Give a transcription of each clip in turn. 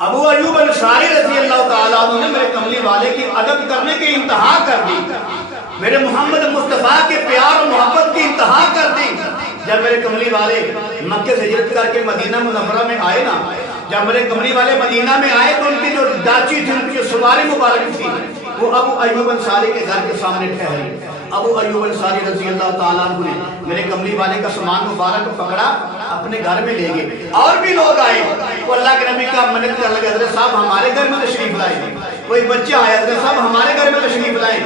ابو ایوب انصاری رضی اللہ تعالیٰ عنہ نے میرے کملی والے کی ادب کرنے کی انتہا کر دی، میرے محمد مصطفیٰ کے پیار و محبت کی انتہا کر دی۔ جب میرے کملی والے مکہ سے ہجرت کر کے مدینہ منورہ میں آئے نا، جب میرے کملی والے مدینہ میں آئے تو ان کی جو ڈاچی تھی، ان کی سواری مبارک تھی، وہ ابو ایوب انصاری کے گھر کے سامنے ٹھہری۔ ابو ایوب انصاری رضی اللہ تعالیٰ عنہ نے میرے کملی والے کا سامان مبارک پکڑا، اپنے گھر میں لے گئے۔ اور بھی لوگ آئے، وہ اللہ کے نبی کا منت کرنے لگے، حضرت صاحب ہمارے گھر میں تشریف لائیں۔ کوئی بچہ آیا، حضرت صاحب ہمارے گھر میں تشریف لائیں۔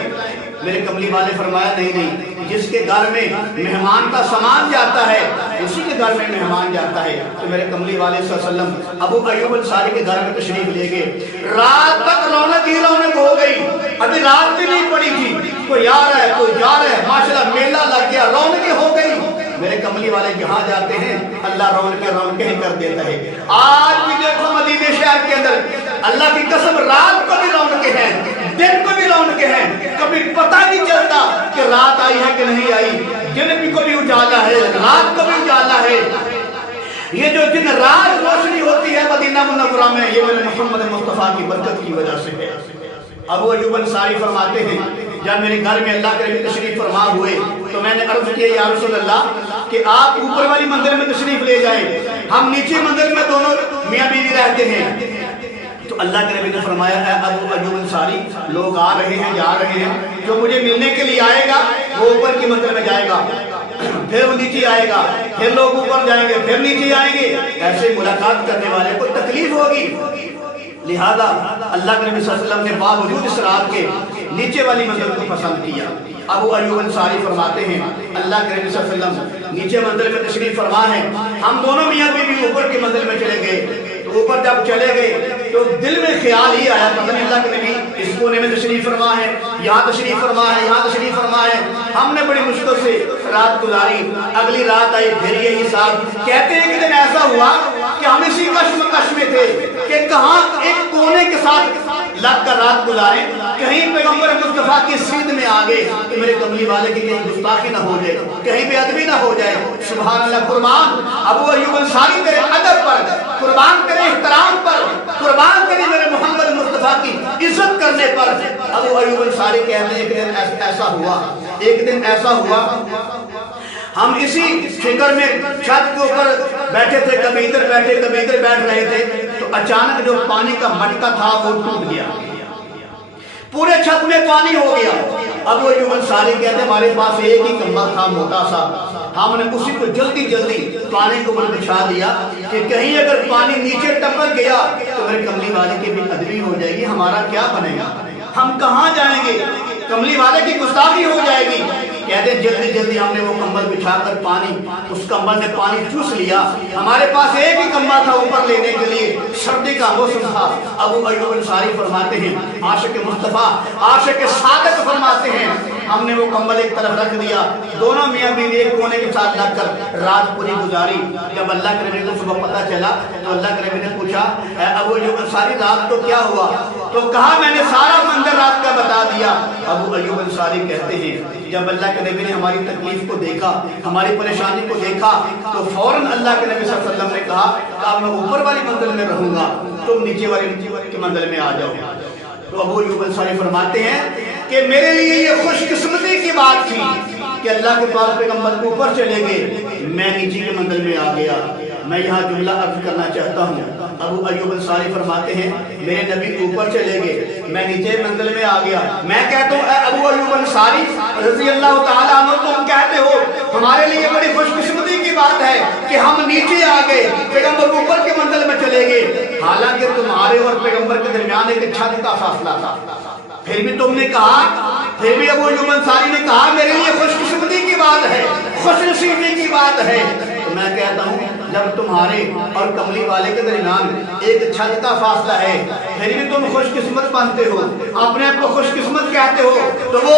میرے کملی والے فرمایا نہیں، جس کے گھر میں مہمان کا سامان جاتا ہے اسی کے گھر میں مہمان جاتا ہے۔ تو میرے کملی والے صلی اللہ علیہ وسلم ابو ایوب انصاری کے گھر میں تشریف لے گئے۔ رات تک رونق ہی رونق ہو گئی، ابھی رات بھی نہیں پڑی تھی، کوئی آ رہا ہے کوئی جا رہا ہے، ماشاءاللہ میلہ لگ گیا، رونقیں ہو گئی۔ میرے کملی والے جہاں جاتے ہیں اللہ رونقیں ہی کر دیتا ہے۔ آج بھی دیکھو مدینہ شہر کے اندر اللہ کی قسم رات کو بھی رونقیں ہیں، دن کو بھی رونقیں ہیں، کبھی پتہ نہیں چلتا کہ رات آئی ہے کہ نہیں آئی، دن کو بھی اجالا ہے، رات کو بھی اجالا ہے۔ یہ جو دن رات روشنی ہوتی ہے مدینہ منورہ میں، یہ میرے محمد مصطفیٰ کی برکت کی وجہ سے ہے۔ ابو ایوب انصاری فرماتے ہیں جب میرے گھر میں اللہ کے نبی تشریف فرما ہوئے تو میں نے عرض کیا یا رسول اللہ کہ آپ اوپر والی منزل میں تشریف لے جائیں، ہم نیچے منزل میں دونوں میاں بیوی رہتے ہیں۔ تو اللہ کے نبی نے فرمایا اے ابو ایوب انصاری، لوگ آ رہے ہیں جا رہے ہیں، جو مجھے ملنے کے لیے آئے گا وہ اوپر کی منزل میں جائے گا، پھر وہ نیچے آئے گا، پھر لوگ اوپر جائیں گے، پھر نیچے آئیں گے، ایسے ملاقات کرنے والے کو تکلیف ہوگی۔ لہذا اللہ کے نبی صلی اللہ علیہ وسلم نے باوجود اس رات کے نیچے والی منزل کو پسند کیا۔ ابو ایوب انصاری فرماتے ہیں اللہ کے نبی صلی اللہ علیہ وسلم نیچے منزل میں تشریف فرما ہے، ہم دونوں میاں بیوی اوپر کی منزل میں چلے گئے۔ تو اوپر جب چلے گئے تو دل میں خیال ہی آیا پتہ نہیں اللہ کے نبی اس کونے میں تشریف فرما ہے، یہاں تشریف فرما ہے، یہاں تشریف فرما ہے۔ ہم نے بڑی مشکل سے رات گزاری، اگلی رات آئی، پھر یہی صاحب کہتے ہیں کہ دن ایسا ہوا کہ ہم اسی کشمکش میں تھے کہ کہاں ایک کونے کے ساتھ لگ کر رات گزاریں، کہیں پیغمبر مصطفیٰ کی سیدھ میں آگے کہ میرے کملی والے کی کہیں گستاخی نہ ہو جائے، کہیں بے ادبی نہ ہو جائے۔ سبحان اللہ، قربان ابو ایوب انصاری تیرے ادب پر، قربان تیرے احترام پر، قربان تیرے میرے محمد مصطفیٰ کی عزت کرنے پر۔ ابو ایوب انصاری کہتے ہیں ایک دن ایسا ہوا ہم اسی فکر میں چھت کے اوپر بیٹھے تھے، کبھی ادھر بیٹھے کبھی ادھر بیٹھ رہے تھے، تو اچانک جو پانی کا مٹکا تھا وہ ٹوٹ گیا، پورے چھت میں پانی ہو گیا۔ ابو ایوب انصاری کہتے ہیں ہمارے پاس ایک ہی کمبل تھا موٹا سا، ہم نے اسی کو جلدی پانی کو بچھا دیا کہ کہیں اگر پانی نیچے ٹپک گیا تو میرے کملی والے کی بھی ادبی ہو جائے گی، ہمارا کیا بنے گا، ہم کہاں جائیں گے، کملی والے کی گستاخی ہو جائے گی۔ کہتے ہیں جلدی ہم نے وہ کمبل بچھا کر اس کمبل نے پانی چوس لیا، ہمارے پاس ایک ہی کمبل تھا اوپر لینے کے لیے، سردی کا موسم تھا۔ ابو ایوب انصاری فرماتے ہیں عاشق مصطفیٰ، عاشق صادق فرماتے ہیں ہم نے وہ کمبل ایک طرف رکھ دیا، دونوں میاں بیوی ایک کونے کے ساتھ لگ کر رات پوری گزاری۔ جب اللہ کے نبی کو صبح پتہ چلا تو اللہ کے نبی نے پوچھا اے ابو ایوب انصاری رات کو کیا ہوا؟ تو کہا میں نے سارا منظر رات کا بتا دیا۔ ابو ایوب انصاری کہتے ہیں جب اللہ کے نبی نے ہماری تکلیف کو دیکھا، ہماری پریشانی کو دیکھا، تو فوراً اللہ کے نبی صلی اللہ علیہ وسلم نے کہا کہ میں اوپر والی منزل میں رہوں گا، تم نیچے والی منزل میں آ جاؤ۔ تو ابو ایوب انصاری فرماتے ہیں کہ میرے لیے یہ خوش قسمتی کی بات تھی کہ اللہ کے پاس پیغمبر اوپر چلے گئے، میں نیچے کی منزل میں آ گیا۔ میں یہاں جملہ عرض کرنا چاہتا ہوں، ابو ایوب انصاری فرماتے ہیں میرے نبی اوپر چلے گئے، میں نیچے منزل میں آ گیا۔ میں کہتا ہوں اے ابو ایوب انصاری رضی اللہ تعالیٰ عنہ، تم کہتے ہو ہمارے لیے بڑی خوش قسمتی کی بات ہے کہ ہم نیچے آ گئے، پیغمبر اوپر کی منزل میں چلے گئے، حالانکہ تمہارے اور پیغمبر کے درمیان ایک چھت کا فاصلہ تھا، پھر بھی تم نے کہا، پھر بھی ابو ایوب انصاری نے کہا میرے لیے خوش قسمتی کی بات ہے، خوش نصیبی کی بات ہے۔ تو میں کہتا ہوں جب تمہارے اور کملی والے کے درمیان ایک چھت کا فاصلہ ہے، پھر بھی تم خوش قسمت بنتے ہو، اپنے آپ کو خوش قسمت کہتے ہو، تو وہ